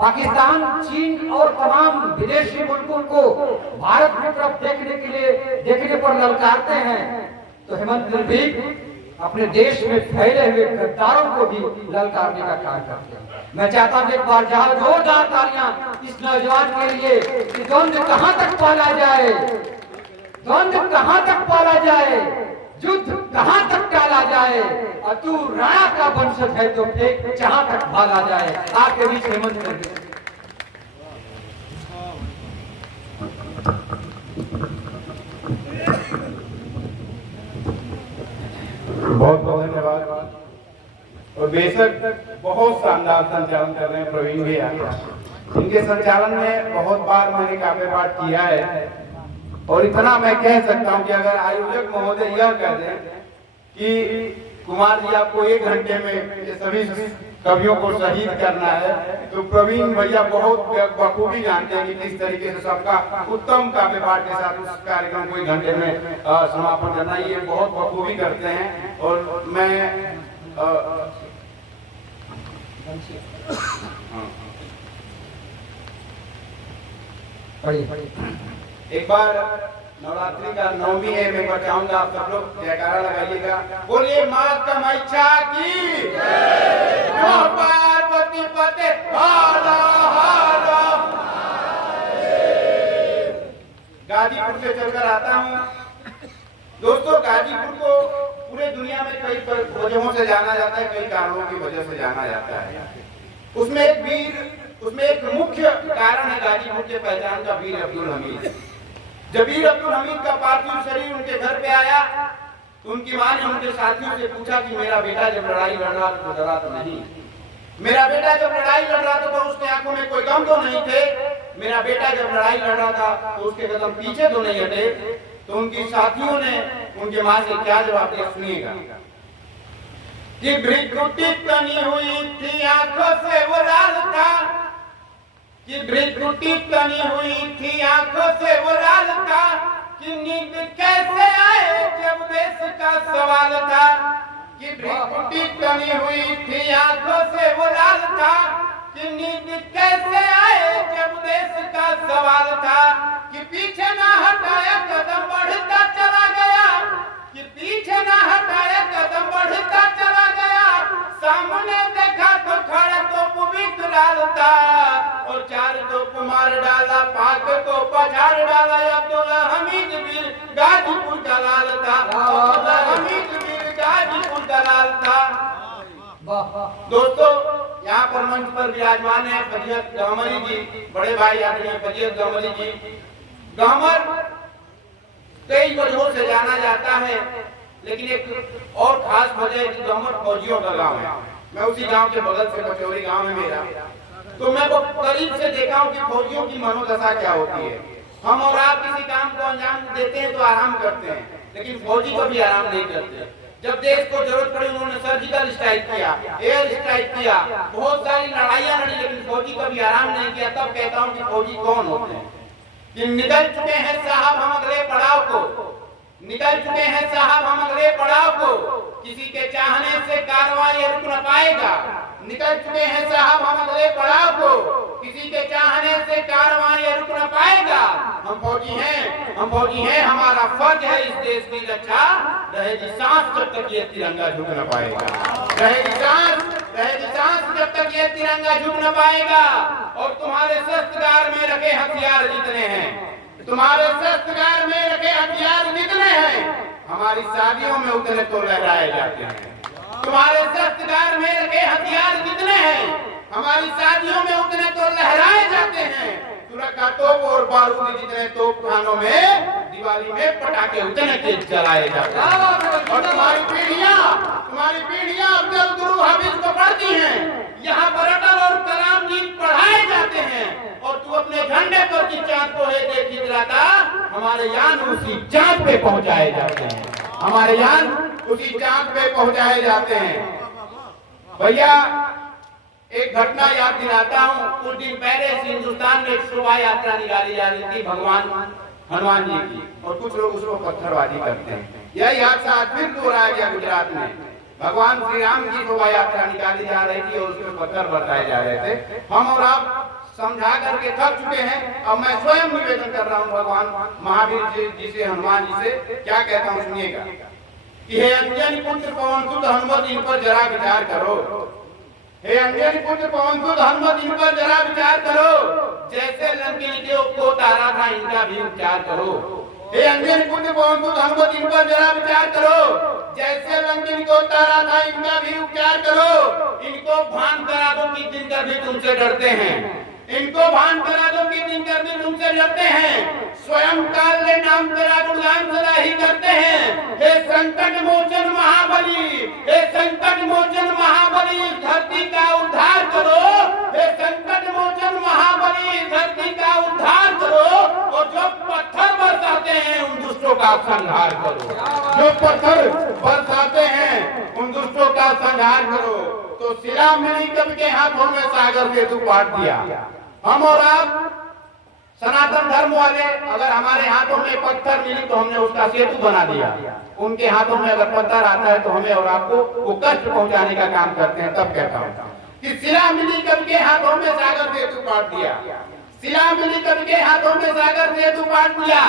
पाकिस्तान, चीन और तमाम विदेशी मुल्कों को भारत की तरफ देखने पर ललकारते हैं, तो हेमंत निर्भीक अपने देश में फैले हुए गद्दारों को भी ललकारने का कार्य करते हैं। मैं चाहता हूं एक बार जोरदार तालियां इस नौजवान के लिए कि द्वंद्व कहां तक पाला जाए, द्वंद्व कहां तक पाला जाए, युद्ध कहां तक टाला जाए, और तू राणा का वंशज है तो फेंक जहां तक भागा जाए। आपके बीच हेमंत निर्भीक। बहुत बहुत धन्यवाद। और बेशक बहुत शानदार संचालन कर रहे हैं प्रवीण भैया। इनके संचालन में बहुत बार मैंने काफी पाठ किया है, और इतना मैं कह सकता हूं कि अगर आयोजक महोदय यह कह दें कि कुमार जी आपको 1 घंटे में ये सभी कवियों को शहीद करना है, तो प्रवीण भैया बहुत बखूबी जानते हैं कि किस तरीके से सबका उत्तम काव्य पाठ के साथ उस कार्यक्रम को 1 घंटे में समापन करना, ये बहुत बखूबी करते हैं। और मैं एक बार नवरात्रि का 9वीं है, मैं बताऊंगा, आप सब लोग जयकारा लगाइएगा। बोलिए माँ कामाख्या की जय, पार्वती पते हारा हारा। गाजीपुर से चलकर आता हूँ दोस्तों। गाजीपुर को पूरे दुनिया में कई वजहों से जाना जाता है, कई कारणों की वजह से जाना जाता है। उसमें एक मुख्य कारण है गाजीपुर के पहचान का वीर अब्दुल हमीद। जब वीर अब्दुल हमीद का पार्थिव शरीर उनके घर पे आया, तो उनकी मां ने उनके साथियों से पूछा कि मेरा बेटा जब लड़ाई लड़ रहा तो डरा तो नहीं? मेरा बेटा जब लड़ाई लड़ रहा था तो उसके आंखों में कोई गम तो नहीं थे? मेरा बेटा जब लड़ाई लड़ रहा था तो उसके कदम पीछे तो नहीं हटे? तो उनकी साथियों ने उनके मां से क्या जवाब दिया, सुनिएगा। कि भृकुटी तनी हुई थी आंखों से वो लाल था, कि भृकुटी तनी हुई थी आंखों से वो लाल था, कि नींद कैसे आए जब देश का सवाल था। कि भृकुटी तनी हुई थी आंखों से वो लाल था, कि नींद कैसे आए जब देश का सवाल था। कि पीछे ना हटाया कदम बढ़ता चला गया, कि पीछे ना हटाया कदम बढ़ता चला गया, सामने देखा तो खड़ा तो विकराल था, और 4 तोप मार डाला, पाक को पछाड़ डाला। अब्दुल हमीद वीर गाजीपुर का लाल था, अब्दुल हमीद वीर गाजीपुर का लाल था। दोस्तों, यहाँ पर मंच पर विराजमान है फजीहत गहमरी जी, बड़े भाई आदरणीय फजीहत गहमरी जी। गहमर कई वजहों से जाना जाता है, लेकिन एक और खास वजह है कि गहमर फौजियों का गांव है। मैं उसी गांव के बगल से बचौरी गांव है मेरा, तो मैं वो करीब से देखा हूँ कि फौजियों की मनोदशा क्या होती है। हम और आप किसी काम को अंजाम देते हैं तो आराम करते हैं, लेकिन फौजी कभी आराम नहीं करते। जब देश को जरूरत पड़ी उन्होंने सर्जिकल स्ट्राइक किया, एयर स्ट्राइक किया, बहुत सारी लड़ाइयां लड़ी, लेकिन फौजी कभी आराम नहीं किया। तब कहता हूँ कि फौजी कौन होते हैं? कि निकल चुके हैं साहब हम अगले पड़ाव को, निकल चुके हैं साहब हम अगले पड़ाव को, किसी के चाहने से कारवां ये रुक न पाएगा। निकल चुके हैं साहब हम अगले पड़ाव को, किसी के चाहने से कारवां ये रुक न पाएगा। हम फौजी हैं, हमारा फर्ज है इस देश की रक्षा, रहेगी सांस जब तक ये तिरंगा झुक न पाएगा। रहेगी सांस जब तक ये तिरंगा झुक न पाएगा। और तुम्हारे शस्त्रागार में रखे हथियार जितने हैं, तुम्हारे शस्त्रागार में रखे हथियार जितने हैं, हमारी शादियों में उतने तो लहराए जाते हैं। तुम्हारे शस्त्रागार में रखे हथियार जितने हैं, हमारी शादियों में उतने तो लहराए जाते हैं। तुरका तोप और बारूद जितने तोप खानों में दिवाली में पटाखे उतने तेज जलाए जाते हैं। और तुम्हारी पीढ़ियां अफजल गुरु हाफिज को पढ़ती हैं। यहाँ पर अटल और कलाम जी पढ़ाए जाते हैं, और तू अपने झंडे पर की चांद को है देख इतराता, हमारे यान उसी चांद पे पहुंचाए जाते हैं, हमारे यान उसी चांद पे पहुंचाए जाते हैं। भैया एक घटना याद दिलाता हूँ। कुछ दिन पहले हिंदुस्तान में एक शोभा यात्रा निकाली जा रही थी भगवान हनुमान जी की, और कुछ लोग उसको पत्थरबाजी करते हैं। यही हादसा आज फिर दोहराया गया गुजरात में। भगवान श्री राम की शोभा यात्रा निकाली जा रही थी और उसमें पत्थर बरसाए जा रहे थे। हम और आप समझा करके थक चुके हैं। अब मैं स्वयं निवेदन कर रहा हूँ भगवान महावीर जी से, हनुमान जी से, क्या कहता हूँ सुनिएगा कि हे अंजनी पुत्र पवन सुत हनुमत, इन पर जरा विचार करो। हे अंजनी पुत्र पवन सुत हनुमत, इन पर जरा विचार करो। जैसे लंकिनी के को तारा था, इनका भी उपचार करो। हे अंजनी पुत्र पवन सुत हनुमत, इन पर जरा विचार करो। जैसे लंकिनी को तारा था, इनका भी उपचार करो। इनको भान करा दो कि दिनकर भी तुमसे डरते हैं। इनको भान करा दो कि दिनकर भी तुमसे डरते हैं। स्वयं काल ले नाम तेरा गुणगान सदा ही करते हैं। हे संकट मोचन महाबली, हे संकट मोचन महाबली, धरती का उद्धार करो। हे संकट मोचन महाबली, धरती का उद्धार करो। और जो पत्थर बरसाते हैं, उन दुष्टों का संहार करो। जो पत्थर बरसाते हैं, उन दुष्टों का संहार करो। तो शिला मिली कवि के हाथों में सागर सेतु पाट दिया। हम और आप सनातन धर्म वाले, अगर हमारे हाथों में पत्थर मिली तो हमने उसका सेतु बना दिया। उनके हाथों में अगर पत्थर आता है तो हमें और आपको वो कष्ट पहुंचाने का काम करते हैं। तब कहता हूँ कि शिला मिली कवि के हाथों में सागर सेतु पाट दिया। शिला मिली कवि के हाथों में सागर सेतु पाट दिया।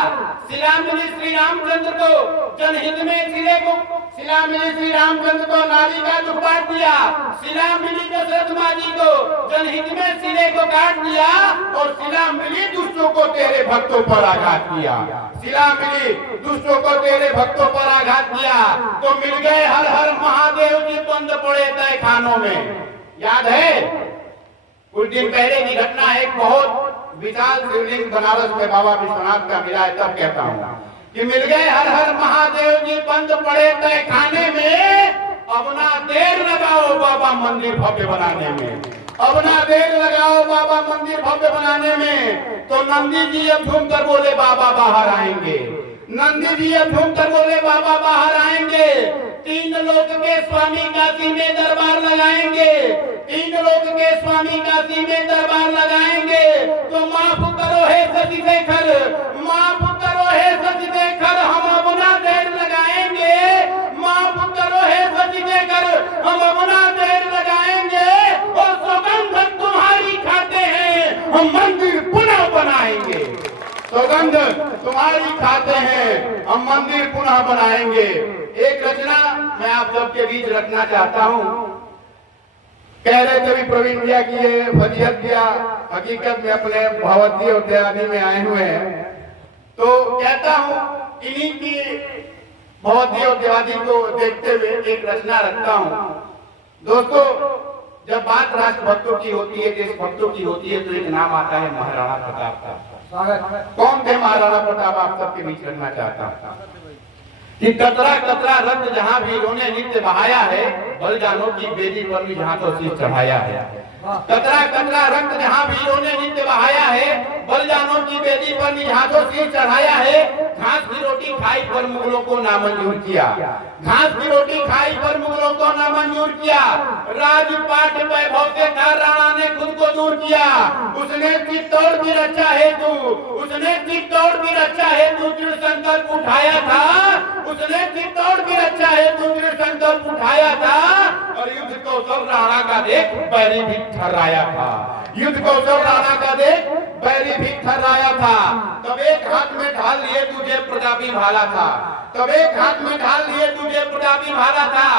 शिला मिली श्री रामचंद्र को जनहित में शिले को, शिला मिली श्री रामचंद्र को नारी का दुख पाट दिया। शिला मिली दशरथ माँ जी को जनहित में शिले को काट दिया। और शिला मिली दुष्टों को तेरे भक्तों पर आघात किया। शिला मिली दुष्टों को तेरे भक्तों पर आघात किया। तो मिल गए हर हर महादेव जी बंद पड़े तय खानों में। याद है कुछ दिन पहले की घटना, एक बहुत विशाल शिवलिंग बनारस में बाबा विश्वनाथ का मिला है। तब कहता हूँ कि मिल गए हर हर महादेव जी बंद पड़े तय खाने में। अब ना देर लगाओ बाबा मंदिर भव्य बनाने में। अब ना देर लगाओ बाबा मंदिर भव्य बनाने में। तो नंदी जी अब झूम कर बोले बाबा बाहर आएंगे। नंदी जी अब झूम कर बोले बाबा बाहर आएंगे। तीन लोक के स्वामी काशी में दरबार लगाएंगे। तीन लोक के स्वामी काशी में दरबार लगाएंगे। तो माफ करो हे शशिशेखर, माफ करो हे शशिशेखर, हम अपना देर लगाएंगे। माफ करो हे शशिशेखर, हम अपना देर लगाएंगे। और सौगंध तुम्हारी खाते हैं, हम मंदिर पुनः बनाएंगे। सौगंध तुम्हारी खाते हैं, हम मंदिर पुनः बनाएंगे। एक रचना मैं आप सबके बीच रखना चाहता हूँ। कह रहे थे भी प्रवीण भैया की ये फजीहत दिया, हकीकत में अपने भगवती उद्यानी में आए हुए हैं। तो कहता हूँ इन्हीं की भगवती उद्यानी को देखते हुए एक रचना रखता हूँ। दोस्तों, जब बात राष्ट्रभक्तों की होती है, देशभक्तों की होती है, तो एक नाम आता है महाराणा प्रताप का। कौन थे महाराणा प्रताप? आप सबके बीच रखना चाहता हूँ कि कतरा कतरा रक्त जहाँ वीरों ने नित्य बहाया है, बलिदानों की बेदी पर भी जहाँ तो शीश चढ़ाया है। कतरा कतरा रक्त जहाँ वीरों ने नित्य बहाया है, बलिदानों की बेदी पर भी जहाँ तो शीश चढ़ाया है। घास की रोटी खाई पर मुगलों को नामंजूर किया। घास की रोटी खाई पर मुगलों को नामंजूर किया। राजपाट वैभव से था राणा ने खुद को दूर किया। उसने चित्तौड़ की रक्षा हेतु, उसने चित्तौड़ की रक्षा हेतु दृढ़ संकल्प उठाया था। उसने चित्तौड़ की रक्षा हेतु दृढ़ संकल्प उठाया था। और युद्ध कौशल राणा का देख बैरी भी ठहराया था। युद्ध कौशल राणा का देख बैरी भी ठहराया था। तब एक हाथ में ढाल लिए तुझे प्रतापी भाला था। तब एक हाथ में ढाल लिए तुझे प्रतापी भाला था।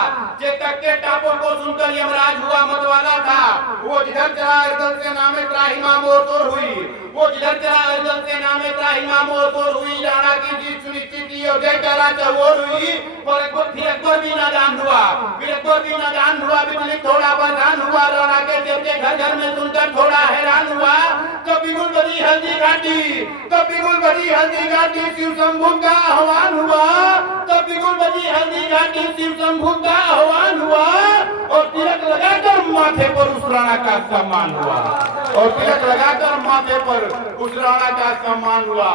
चेतक के टापों को सुनकर यमराज हुआ मतवाला था। वो जिधर चला अर्दल से नामे त्राहिमाम मोर तोड़ हुई। वो जिधर चला अर्दल से नामे त्राहिमाम मोर तोड़ हुई। राणा की जीत सुनिश्चित की और जय करा चौर हुई। पर फिर अकबर भी नादान हुआ, फिर अकबर भी नादान हुआ। बिजली थोड़ा बरदान हुआ। राणा के देवते घर घर में सुनकर थोड़ा हैरान हुआ। तो बिगुल बजी हल्दी घाटी, तो बिगुल बजी हल्दी घाटी, शिव शंभू का आह्वान हुआ। तो बिगुल बजी हल्दी घाटी, शिव शंभू का आह्वान हुआ। और तिलक लगाकर माथे पर उस राणा का सम्मान हुआ। और तिलक लगाकर माथे पर उस राणा का सम्मान हुआ।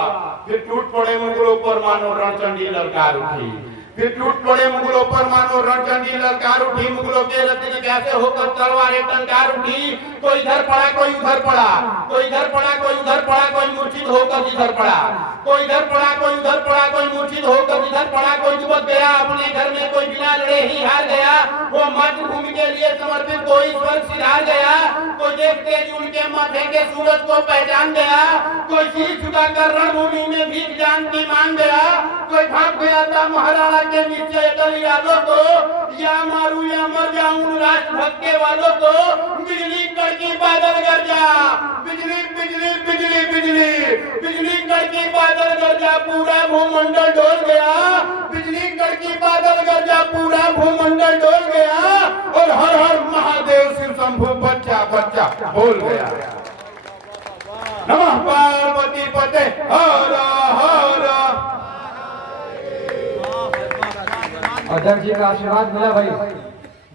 फिर टूट पड़े मुगलों पर मानो रणचंडी ललकार उठी। फिर टूट पड़े मुगलों पर मानो रणचंडी ललकार उठी। मुगलों के रत्न कैसे होकर तलवारें टंकार उठी। कोई इधर पड़ा, कोई उधर पड़ा, कोई इधर पड़ा, कोई उधर पड़ा, कोई मूर्छित होकर इधर पड़ा। कोई इधर पड़ा, कोई उधर पड़ा, कोई मूर्छित होकर इधर पड़ा। कोई दुबक गया अपने घर में, कोई बिना लड़े ही हार गया। वो मातृभूमि के लिए समर्पित कोई स्वर्ग सिधार गया। कोई देखते ही उनके अपने माथे के सूरज को पहचान गया, कोई शीश झुकाकर रणभूमि में भीख जान की मांग गया, कोई भाग गया था महाराणा के नीचे अटल यादों को, या मारू या मर जाऊं राष्ट्रभक्त के वालों को। बिजली कड़की बादल गरजा, बिजली बिजली बिजली बिजली बिजली कड़की बादल गरजा, पूरा भूमंडल डोल गया। बिजली कड़की बादल गरजा, पूरा भूमंडल डोल गया। और हर हर महादेव शिव शंभु बच्चा बच्चा बोल गया। नमः पार्वती पते हर हर। अध्यक्ष जी का आशीर्वाद मिला भाई।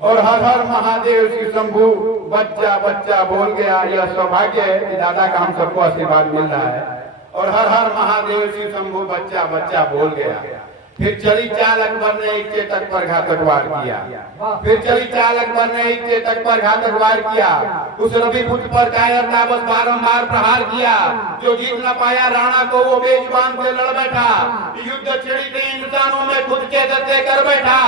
और हर हर महादेव शिव शंभु बच्चा बच्चा बोल गया। यह सौभाग्य है कि दादा का हम सबको आशीर्वाद मिल रहा है। और हर हर महादेव शिव शंभु बच्चा बच्चा बोल गया। फिर चली चाल अकबर ने एक चेतक पर घातक वार किया। फिर चली चाल अकबर ने एक चेतक पर घातक वार किया। उस रवि पुत्र पर कायर ताबस बारंबार प्रहार किया। जो जीत न पाया राणा को वो बेजुबान से लड़ बैठा। युद्ध छिड़ी के इंसानों में खुद चेतक कर बैठा।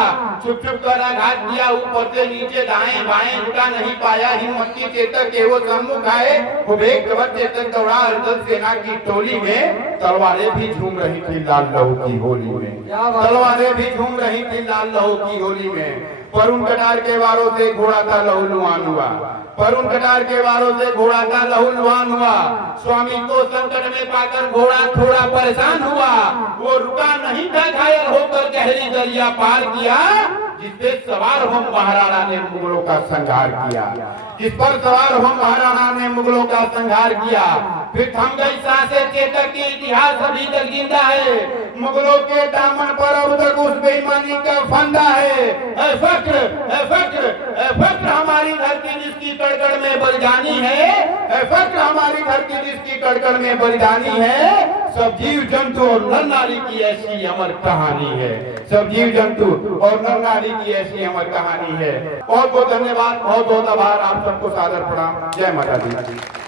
छुप छुप कर आघात किया, ऊपर से नीचे दाएं बाएं उठा नहीं पाया। हिम्मत की चेतक के वो सम्मुख आए। वो बेखबर चेतक दौड़ा अर्जन सेना की टोली में। तलवारें भी झूम रही थी लाल लहू की होली में। तलवारें भी झूम रही थी लाल लहू की होली में। वरुण कटार के वारों से घोड़ा था लहूलुहान हुआ। वरुण कटार के वारों से घोड़ा था लहूलुहान हुआ। स्वामी को संकट में पाकर घोड़ा थोड़ा परेशान हुआ। वो रुका नहीं था, घायल होकर गहरी दरिया पार किया। जिस पे सवार हो महाराणा ने मुगलों का संहार किया। जिस पर सवार हो महाराणा ने मुगलों का संहार किया। फिर थम गई सांसें चेतक की, इतिहास अभी तक जिंदा है। मुगलों के दामन पर अब तक उस बेईमानी का फंदा है। फक्र फक्र फक्र हमारी धरती जिसकी कड़कड़ में बलिदानी है। फक्र हमारी धरती जिसकी कड़कड़ में बलिदानी है। सब जीव जंतु और नर नारी की ऐसी अमर कहानी है। सब जीव जंतु और नर नारी की ऐसी अमर कहानी है। बहुत बहुत धन्यवाद, बहुत बहुत आभार। आप सबको सादर प्रणाम। जय माता दी।